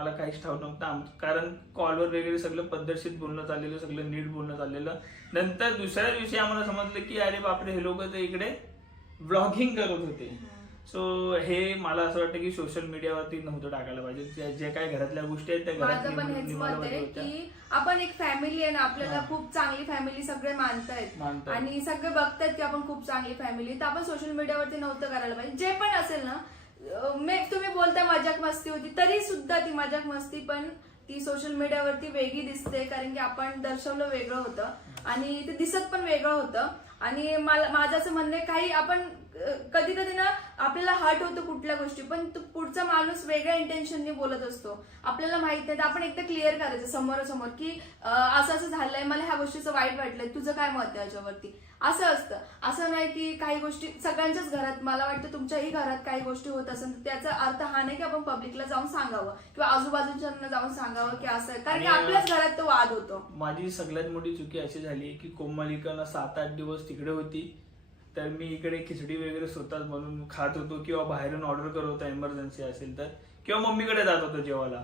आम्हाला काहीच ठाऊक नव्हतं. कारण कॉलवर वगैरे सगळं पद्धतशीर बोलणं चाललेलं सगळं नीट बोलणं चाललेलं. नंतर दुसऱ्या दिवशी आम्हाला समजलं की अरे बापरे हे लोक तर इकडे ब्लॉगिंग करत होते. सो हे मला असं वाटतं की सोशल मीडियावरती नव्हतं टाकायला पाहिजे. जे- काही घरातल्या गोष्टी आहेत त्या माझं पण हेच मत आहे. की आपण एक फॅमिली आहे ना आपल्याला. खूप चांगली फॅमिली सगळे मानतायत. आणि सगळे बघतायत की आपण खूप चांगली फॅमिली तर आपण सोशल मीडियावरती नव्हतं करायला पाहिजे. जे पण असेल ना तुम्ही बोलता मजाक मस्ती होती तरी सुद्धा ती मजाक मस्ती पण ती सोशल मीडियावरती वेगळी दिसते कारण की आपण दर्शवलं वेगळं होतं. आणि ते दिसत पण वेगळं होतं. आणि मला माझं असं म्हणणं आहे काही आपण कधी कधी ना आपल्याला हर्ट होतं कुठल्या गोष्टी पण तो पुढचा माणूस वेगळ्या इंटेन्शनने बोलत असतो. आपल्याला माहीत नाही तर आपण एकदा क्लिअर करायचं समोरासमोर की असं असं झालंय मला ह्या गोष्टीचं वाईट वाटलंय तुझं काय मत आहे याच्यावरती? असं असतं. असं नाही की काही गोष्टी सगळ्यांच्याच घरात मला वाटतं तुमच्याही घरात काही गोष्टी होत असेल तर त्याचा अर्थ हा नाही की आपण पब्लिकला जाऊन सांगावं किंवा आजूबाजूच्यांना जाऊन सांगावं की असं आहे. कारण की आपल्याच घरात तो वाद होतो. माझी सगळ्यात मोठी चुकी अशी झाली की कोमलिकाला सात आठ दिवस तिकडे होती. तर मी इकडे खिचडी वगैरे स्वतःच बनवून खात होतो किंवा बाहेरून ऑर्डर करत होतो इमर्जन्सी असेल तर. किंवा मम्मीकडे जात होतो जेवायला.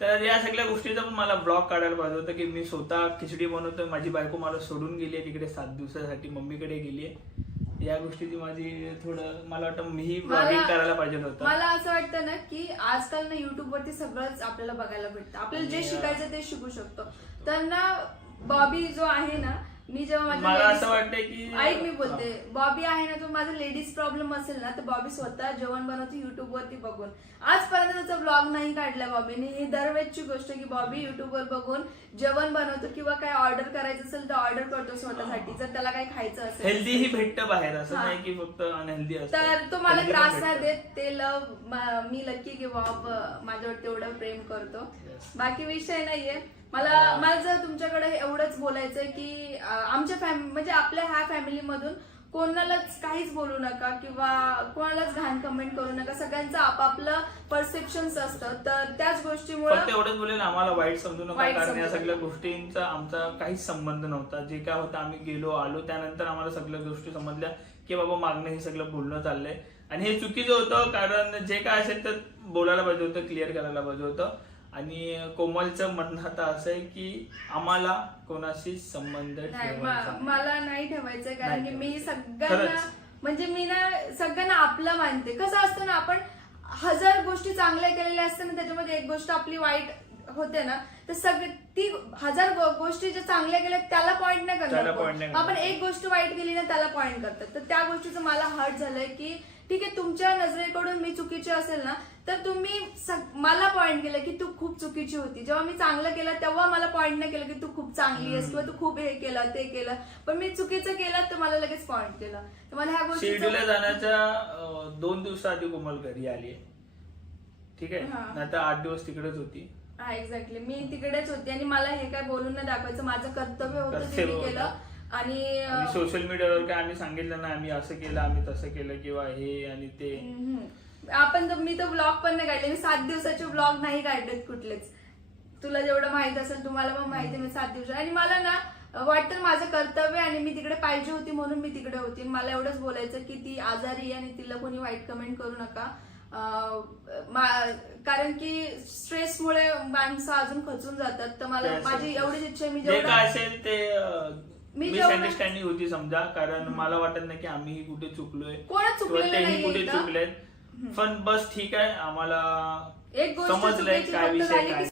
तर या सगळ्या गोष्टीचा पण मला ब्लॉग काढायला पाहिजे होतं की मी स्वतः खिचडी बनवतोय माझी बायको मला सोडून गेली आहे तिकडे सात दिवसासाठी मम्मीकडे गेली आहे. या गोष्टीची माझी थोडं मला वाटतं मीही ब्लॉगिंग करायला पाहिजे होतं. मला असं वाटतं ना की आजकाल ना युट्यूब वरती सगळंच आपल्याला बघायला भेटतं. आपल्याला जे शिकायचं ते शिकू शकतो. तर ना बॉबी जो आहे ना मी जेव्हा मला असं वाटतंय की ऐक मी बोलते. बॉबी आहे ना तो माझा लेडीज प्रॉब्लेम असेल ना तर बॉबी स्वतः जेवण बनवते युट्यूब वरती बघून. आजपर्यंत त्याचा ब्लॉग नाही काढला बॉबीने ही दरवेळची गोष्ट की बॉबी युट्यूब वर बघून जेवण बनवतो किंवा काय ऑर्डर करायचं असेल तर ऑर्डर करतो स्वतःसाठी. जर त्याला काही खायचं असेल हेल्दीही भेटतं बाहेर. असं हा. नाही की फक्त अनहेल्दी असतं. तर तो मला Healthy पण त्रास नाही भेटतं. देत. ते लव मी लकी की बॉब माझ्यावर तेवढं प्रेम करतो. Yes. बाकी विषय नाहीये. मला. मला जर तुमच्याकडे एवढंच बोलायचंय की आमच्या फॅम म्हणजे आपल्या ह्या फॅमिली मधून कोणालाच काहीच बोलू नका किंवा कोणालाच घाण कमेंट करू नका. सगळ्यांचं आपापलं परसेप्शन असतं तर त्याच गोष्टीमुळे एवढंच बोलेल आम्हाला वाईट समजू नका कारण या सगळ्या. गोष्टींचा आमचा काहीच संबंध नव्हता. जे काय होतं आम्ही गेलो आलो त्यानंतर आम्हाला सगळ्या गोष्टी समजल्या की बाबा मागणं हे सगळं बोलणं चाललंय. आणि हे चुकीचं होतं कारण जे काय असेल तर बोलायला पाहिजे होतं क्लिअर करायला पाहिजे होतं. आणि कोमलचं म्हणणं आता असं आहे की आम्हाला कोणाशी संबंध नाही ठेवायचा म- मला नाही ठेवायचंय कारण की नाही मी ठेवायचं. सगळ्यांना खरंच. म्हणजे मी ना सगळ्यांना आपलं मानते कसं असतं ना आपण हजार गोष्टी चांगल्या केलेल्या असतात ना त्याच्यामध्ये एक गोष्ट आपली वाईट होते ना तर सगळे ती हजार गो- गोष्टी ज्या चांगल्या केल्या त्याला पॉईंट नाही त्याला करणार point नाही कोण. आपण. एक गोष्ट वाईट केली ना त्याला पॉईंट करतात तर त्या गोष्टीचं मला हर्ट झालंय की ठीक आहे तुमच्या नजरेकडून मी चुकीची असेल ना तर तुम्ही मला पॉईंट केलं की तू खूप चुकीची होती. जेव्हा मी चांगलं केलं तेव्हा मला पॉईंट नाही केलं की तू खूप चांगली आहेस किंवा तू खूप हे केलं ते केलं. पण मी चुकीचं केलं तर मला लगेच पॉईंट केलं. तर मला ह्या शिर्डीला गोष्टी जाण्याच्या दोन दिवसाआधी कोमल घरी आली ठीक आहे. नाहीतर आठ दिवस तिकडेच होती. हा एक्झॅक्टली मी तिकडेच होते आणि मला हे काय बोलून नाही दाखवायचं. माझं कर्तव्य होतं ते कर्तव्य मी होतं. केलं. आणि सोशल मीडियावर काय आम्ही सांगितलं ना आम्ही असं केलं आम्ही तसं केलं किंवा हे आणि ते. आपण तर मी तर ब्लॉग पण नाही काढले मी सात दिवसाचे ब्लॉग नाही काढलेत कुठलेच. तुला जेवढं माहीत असेल तुम्हाला पण माहिती मी सात दिवस आणि मला ना वाटतं माझं कर्तव्य आणि मी तिकडे पाहिजे होती म्हणून मी तिकडे होती. मला एवढंच बोलायचं की ती आजारी आहे आणि तिला कोणी वाईट कमेंट करू नका. कारण की स्ट्रेसमुळे माणसं अजून खचून जातात. तर मला माझी. एवढीच इच्छा आहे मी जेवढं असेल ते मी जेवढं- मिसअंडरस्टँडिंग होती समजा कारण मला वाटत नाही की आम्ही कुठे चुकलोय. कोणच किंवा चुकलेलं तेही नाहीये कुठे इथं. चुकलेत. पण बस ठीक आहे आम्हाला एक गोष्ट समजलंय काय फक्त विषय झाली की काय.